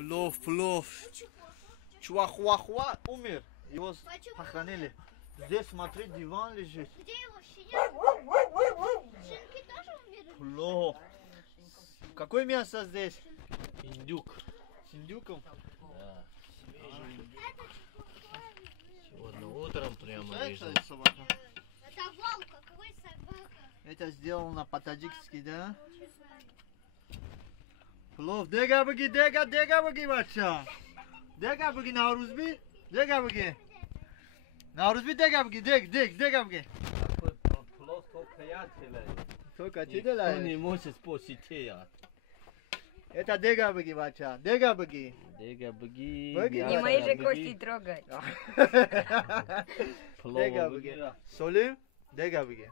Плов. Чуахуахуа умер. Его похоронили. Здесь, смотри, диван лежит. Где его щенят? Щенки тоже умерли? Плов. Какое мясо здесь? Индюк. С индюком? Да. Сегодня утром прямо Это лежит. собака. Это волк, какой собака? Это сделано по-таджикски, да? Плов. Дега бги, бача. Дега бги, Наурузби. Дега бги. Наурузби, дега бги, дега бги. Такой плов только я делаю. Только ты Никто делаешь? не может посетить. Это дега бги, бача. Дега бги. Дега бги. Бги. Не мои же кости трогать. Дега бги. Солим? Дега бги.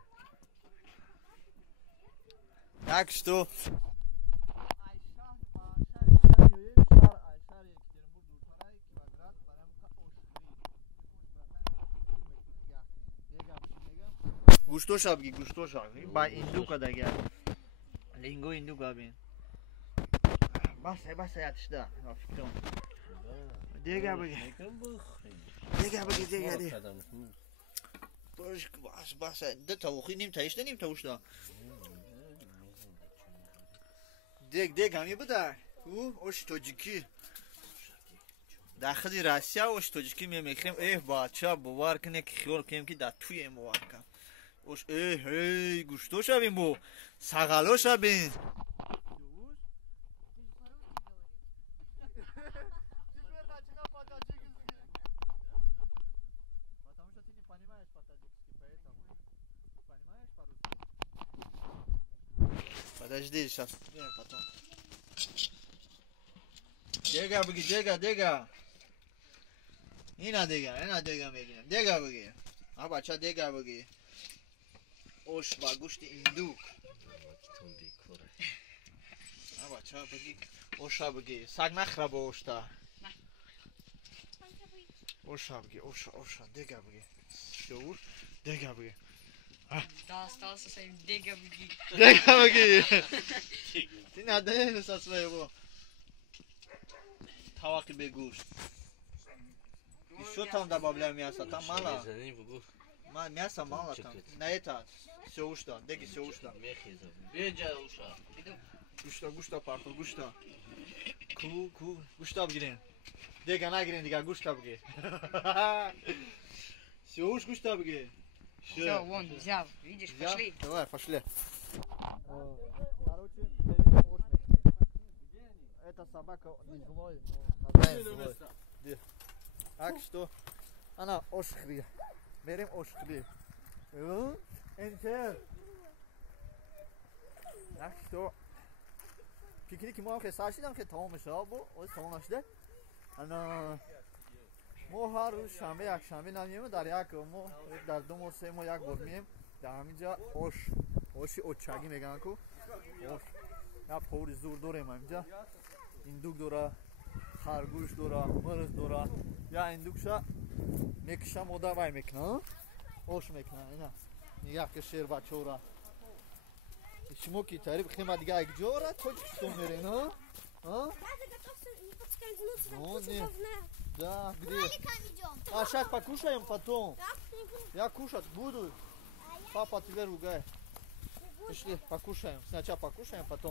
Так что... Гуштошаб ги, ба индука дагар. Линго индука бин. Баса ятишда. Афиктон. Дега бги. Баса. Да тавухи ним таишда, ним тавушда. Дег ами буда. Ош тоджики. Дахли Россия ош тоджики мемехрем. Бача бувар кне ки хиол кем ки да туй мувар кам. Ош гуштошабин бу. Сагалошабин. Подожди, сейчас. Потом. Дега бги, дега. Ина дега мегинем. Дега бги. Абача дега бги. Ош ба гушти индук. Абача бги. Оша бги. Саг нахра бо ошта. Оша бги, оша. Дега бги. Шоур. Дега бги. Да, остался своим дегабги. Дега бги. Ты надо со своего. Таваки бегуш. Еще там добавляю мясо, там мало. Мясо мало там. На это все ушто, деги все ушто. Гушта парку, гушта. Гушта бгирин. Дега нагирин, дега гушта бги. Все уж гушта бги. Все, вон, взял. Видишь, пошли. Давай, пошли. Короче, эта собака не злой, но хозяин злой. Так что она ошхри. Берем ошхри. Энтер. Так что пикник мы уже сашидам, что там мы шабу, ось там нашли. Она ما هر روز شنبه یک شنبه نمییم در یک ما در دو ماه سه ماه یک بار مییم در همینجا آشی اوچگی میگن کو آش یا پوری زور داریم اینجا ایندوک داره خرگوش داره مرغ داره یا ایندوکشا میکشم مادر وای میکنه آش میکنه اینا نگاه که شیر بچه را شما کی تعریف خیمه دیگه یک جا را تو چطور میرین ها Да, где? А сейчас покушаем потом. Я кушать буду. Папа тебя ругает. Пошли, покушаем. Сначала покушаем, потом.